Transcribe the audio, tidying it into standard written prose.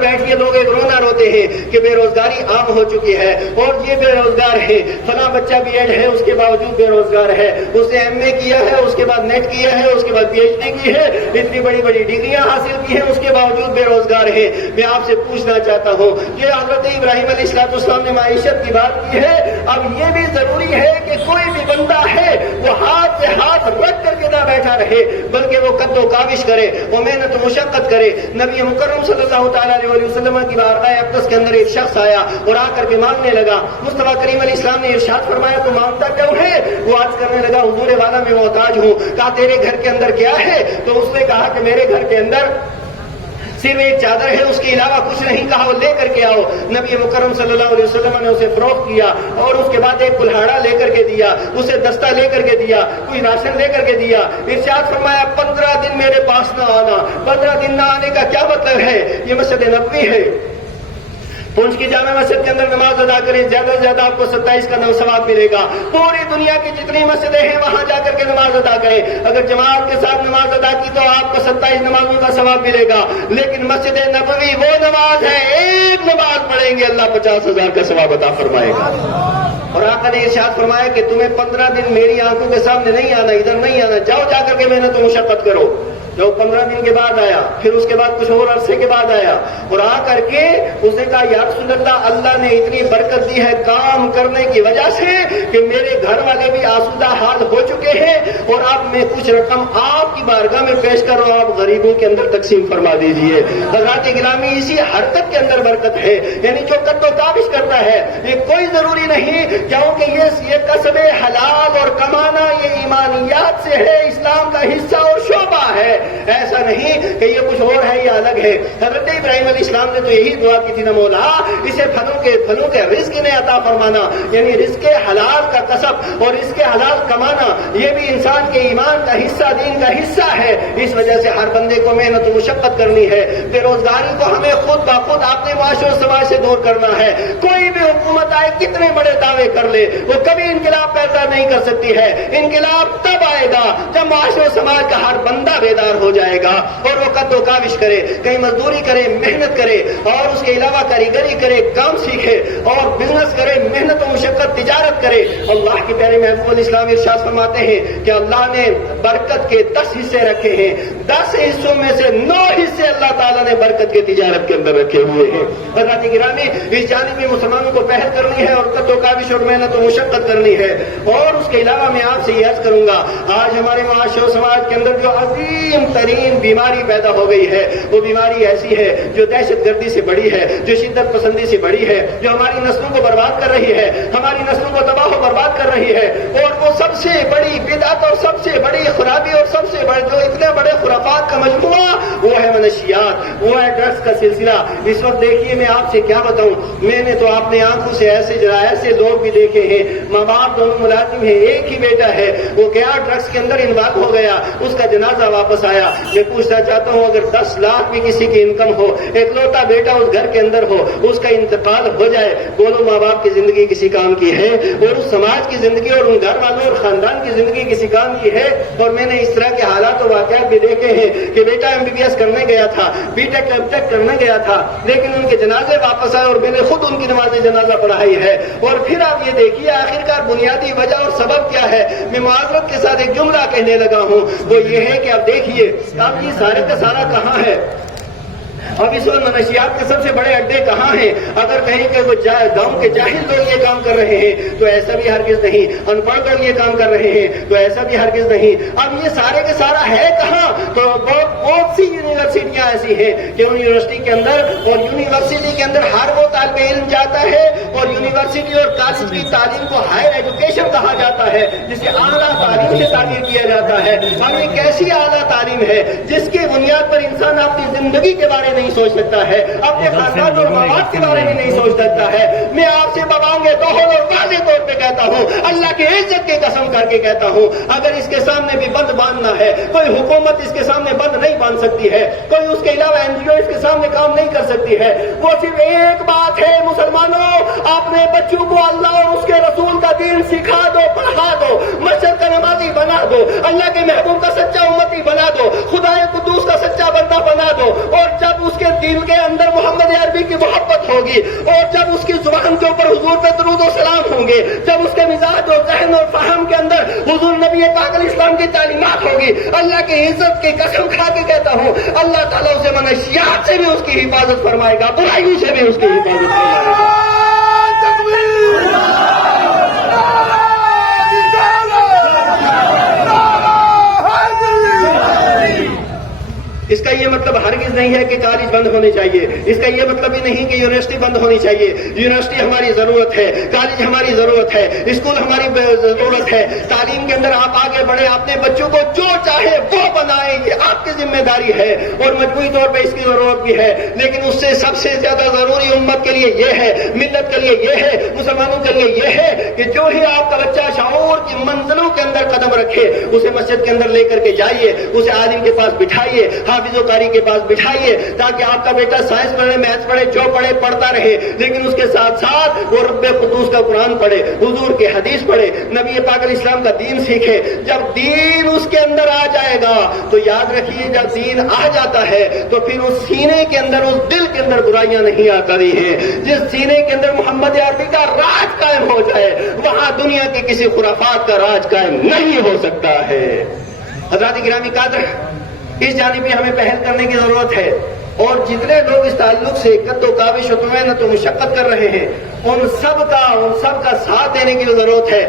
بیٹھیے لوگ ایک رونا روتے ہیں کہ بے روزگاری عام ہو چکی ہے اور یہ بے روزگار ہے، فلاں بچہ بی ایڈ ہے اس کے باوجود بے روزگار ہے، اس نے ایم اے کیا ہے، اس کے بعد نیٹ کیا ہے، اس کے بعد پی ایچ ڈی کی ہے، اتنی بڑی بڑی ڈگریاں حاصل کی ہیں، اس کے باوجود بے روزگار ہے۔ میں آپ سے پوچھنا چاہتا ہوں کہ حضرت ابراہیم علیہ السلام نے معیشت کی بات کی ہے، اب یہ بھی ضروری ہے کہ کوئی بھی بندہ ہے وہ ہاتھ سے ہاتھ رکھ کر کے نہ بیٹھا رہے بلکہ وہ قد و کاوش کرے، وہ محنت و مشقت کرے۔ نبی مکرم صلی اللہ تعالیٰ علیہ وسلم کی بارگاہ اقدس کے اندر ایک شخص آیا اور آ کر کے مانگنے لگا۔ مصطفیٰ کریم علیہ السلام نے ارشاد فرمایا تو مانگتا کیوں ہے؟ وہ عرض کرنے لگا حضور والا میں محتاج ہوں۔ کہا تیرے گھر کے اندر کیا ہے؟ تو اس نے کہا کہ میرے گھر کے اندر صرف ایک چادر ہے، اس کے علاوہ کچھ نہیں۔ کہا وہ لے کر کے آؤ۔ نبی مکرم صلی اللہ علیہ وسلم نے اسے فروخت کیا اور اس کے بعد ایک کلہاڑا لے کر کے دیا، اسے دستہ لے کر کے دیا، کوئی راشن لے کر کے دیا۔ ارشاد فرمایا 15 دن میرے پاس نہ آنا۔ 15 دن نہ آنے کا کیا مطلب ہے؟ یہ مسجد نبوی ہے، پونچھ کی جامع مسجد کے اندر نماز ادا کریں، زیادہ سے زیادہ آپ کو 27 کا ثواب ملے گا۔ پوری دنیا کی جتنی مسجدیں ہیں وہاں جا کر کے نماز ادا کریں، اگر جماعت کے ساتھ نماز ادا کی تو آپ کو 27 نمازوں کا ثواب ملے گا۔ لیکن مسجد نبوی وہ نماز ہے، ایک نماز پڑھیں گے اللہ 50,000 کا ثواب عطا فرمائے گا۔ اور آقا نے ارشاد فرمایا کہ تمہیں 15 دن میری آنکھوں کے سامنے نہیں آنا، ادھر نہیں آنا، جاؤ جا کر کے محنت و مشقت کرو۔ جو 15 دن کے بعد آیا، پھر اس کے بعد کچھ اور عرصے کے بعد آیا اور آ کر کے اس نے کہا یا رسول اللہ، اللہ نے اتنی برکت دی ہے کام کرنے کی وجہ سے کہ میرے گھر والے بھی آسودہ حال ہو چکے ہیں اور اب میں کچھ رقم آپ کی بارگاہ میں پیش کر رہا ہوں، آپ غریبوں کے اندر تقسیم فرما دیجئے۔ حضرات گرامی، اسی حرکت کے اندر برکت ہے، یعنی جو قد و کاوش کرتا ہے، یہ کوئی ضروری نہیں کیونکہ یہ کسب حلال اور کمانا یہ ایمانیات سے ہے، اسلام کا حصہ اور شعبہ ہے، ایسا نہیں کہ یہ کچھ اور ہے، یہ الگ ہے۔ حضرت ابراہیم علیہ السلام نے تو یہی دعا کی تھی نا مولا اسے پھلوں کے رزق نے عطا فرمانا، یعنی رزق حلال کا کسب اور رزق حلال کمانا یہ بھی انسان کے ایمان کا حصہ، دین کا حصہ ہے۔ اس وجہ سے ہر بندے کو محنت و مشقت کرنی ہے۔ بے روزگاری کو ہمیں خود بخود اپنے معاشرے و سماج سے دور کرنا ہے۔ کوئی بھی حکومت آئے کتنے بڑے دعوے کر لے، وہ کبھی انقلاب پیدا نہیں کر سکتی ہے۔ انقلاب تب آئے گا جب معاشرے و سماج کا ہر بندہ بیدار ہو جائے گا اور وہ قد و کاوش کرے، کہیں مزدوری کرے، محنت کرے اور اس کے علاوہ کاریگری کرے، کام سیکھے اور بزنس کرے، محنت و مشقت تجارت کرے۔ اللہ کے پیارے محبوب علیہ السلام ارشاد فرماتے ہیں کہ اللہ نے برکت کے 10 حصے رکھے ہیں، 10 حصوں میں سے 9 حصے اللہ تعالیٰ نے برکت کے تجارت کے اندر رکھے ہوئے ہیں۔ حضرات گرامی، اس جانب میں مسلمانوں کو پہل کرنی ہے اور قد و کاوش اور محنت و مشقت کرنی ہے۔ اور اس کے علاوہ میں آپ سے یہ عرض کروں گا، آج ہمارے معاشرے و سماج کے اندر جو عظیم ترین بیماری پیدا ہو گئی ہے وہ بیماری ایسی ہے جو دہشت گردی سے بڑی ہے، جو شدت پسندی سے بڑی ہے، جو ہماری نسلوں کو برباد کر رہی ہے، ہماری نسلوں کو تباہ و برباد کر رہی ہے۔ اور وہ سب سے بڑی بدعت اور سب سے بڑی خرابی اور سب سے بڑے جو اتنے بڑے خرافات کا مجموعہ وہ ہے منشیات، وہ ہے ڈرگس کا سلسلہ۔ اس وقت دیکھیے میں آپ سے کیا بتاؤں، میں نے تو اپنے آنکھوں سے ایسے لوگ بھی دیکھے ہیں، ماں باپ دونوں ملازم ہیں، ایک ہی بیٹا ہے، وہ گیا ڈرگس کے اندر انوالو ہو گیا، اس کا جنازہ واپس آیا۔ میں پوچھنا چاہتا ہوں اگر 10 لاکھ بھی کسی کی انکم ہو، ایک لوٹا بیٹا اس گھر کے اندر ہو، اس کا انتقال ہو جائے، بولو ماں باپ کی زندگی کسی کام کی ہے؟ اور اس سماج کی زندگی اور ان گھر والوں اور خاندان کی زندگی کسی کام کی ہے؟ اور میں نے اس طرح کے حالات اور واقعات بھی دیکھے ہیں کہ بیٹا MBBS کرنے گیا تھا، B.Tech کرنے گیا تھا، لیکن ان کے جنازے واپس آئے اور میں نے خود ان کی نماز جنازہ پڑھائی ہے۔ اور پھر آپ یہ دیکھیے آخرکار بنیادی وجہ اور سبب کیا ہے؟ میں معذرت کے ساتھ ایک جملہ کہنے لگا ہوں، وہ یہ ہے کہ اب دیکھیے اب یہ سارے کا سارا کہاں ہے؟ اب اس وقت منشیات کے سب سے بڑے اڈے کہاں ہیں؟ اگر کہیں کہ وہ گاؤں کے جاہل لوگ یہ کام کر رہے ہیں تو ایسا بھی ہرگز نہیں، ان پڑھ لوگ یہ کام کر رہے ہیں تو ایسا بھی ہرگز نہیں۔ اب یہ سارے کے سارا ہے کہاں؟ تو بہت سی یونیورسٹیاں ایسی ہیں کہ ان یونیورسٹی کے اندر اور یونیورسٹی کے اندر ہر وہ طالب علم جاتا ہے اور یونیورسٹی اور کالج کی تعلیم کو ہائر ایجوکیشن کہا جاتا ہے، جسے اعلیٰ تعلیم سے تعبیر کیا جاتا ہے۔ اب یہ کیسی اعلیٰ تعلیم ہے جس کی بنیاد پر انسان اپنی زندگی کے بارے نہیں سوچ سکتا ہے، اپنے خاندان اور ماں باپ کے بارے میں نہیں سوچ سکتا ہے۔ میں آپ سے ببانگے توحید اور واضح طور پہ کہتا ہوں، اللہ کی عزت کی قسم کر کے کہتا ہوں، اگر اس کے سامنے بھی بند باندھنا ہے، کوئی حکومت اس کے سامنے بند نہیں باندھ سکتی ہے، کوئی اس کے علاوہ NGO اس کے سامنے کام نہیں کر سکتی ہے۔ وہ صرف ایک بات ہے مسلمانوں، اپنے بچوں کو اللہ اور اس کے رسول کا دین سکھا دو، پڑھا دو، مسجد کا نمازی بنا دو، اللہ کے محبوب کا سچا امتی بنا دو، خدا قدوس کا سچا بندہ بنا دو۔ اور جب جب اس کے دل کے اندر محمد عربی کی محبت ہوگی اور جب اس کی زبان کے اوپر حضور پہ درود و سلام ہوں گے، جب اس کے مزاج اور ذہن اور فہم کے اندر حضور نبی پاک علیہ السلام کی تعلیمات ہوگی، اللہ کی عزت کی قسم کھا کے کہتا ہوں اللہ تعالیٰ اسے منشیات سے بھی اس کی حفاظت فرمائے گا، برائیوں سے بھی اس کی حفاظت فرمائے گا۔ اس کا یہ مطلب ہرگز نہیں ہے کہ کالج بند ہونے چاہیے، اس کا یہ مطلب ہی نہیں کہ یونیورسٹی بند ہونی چاہیے۔ یونیورسٹی ہماری ضرورت ہے، کالج ہماری ضرورت ہے، اسکول ہماری ضرورت ہے۔ تعلیم کے اندر آپ آگے بڑھیں، اپنے بچوں کو جو چاہے وہ بنائیں، یہ آپ کی ذمہ داری ہے اور مجموعی طور پہ اس کی ضرورت بھی ہے۔ لیکن اس سے سب سے زیادہ ضروری امت کے لیے یہ ہے، ملت کے لیے یہ ہے، مسلمانوں کے لیے یہ ہے کہ جو ہی آپ کا بچہ شعور کی منزلوں کے اندر قدم رکھے، اسے مسجد کے اندر لے کر کے جائیے، اسے عالم کے پاس بٹھائیے، حافظ و قاری کے پاس بٹھائیے، تاکہ آپ کا بیٹا سائنس پڑھے، میتھس پڑھے، جو پڑھے پڑھتا رہے، لیکن اس کے ساتھ ساتھ وہ رب قدوس کا قرآن پڑھے، حضور کے حدیث پڑھے، نبی پاک علیہ السلام کا دین سیکھے۔ جب دین اس کے اندر آ جائے گا تو یاد رکھیے، جب دین آ جاتا ہے تو پھر اس سینے کے اندر، اس دل کے اندر برائیاں نہیں آتی ہیں۔ جس سینے کے اندر محمد عربی کا راج قائم ہو جائے، وہاں دنیا کے کسی خرافات کا راج قائم نہیں ہو سکتا ہے۔ حضرات گرامی قدر، اس جانب میں ہمیں پہل کرنے کی ضرورت ہے، اور جتنے لوگ اس تعلق سے قد و کاوش و محنت و مشقت کر رہے ہیں، ان سب کا ساتھ دینے کی ضرورت ہے۔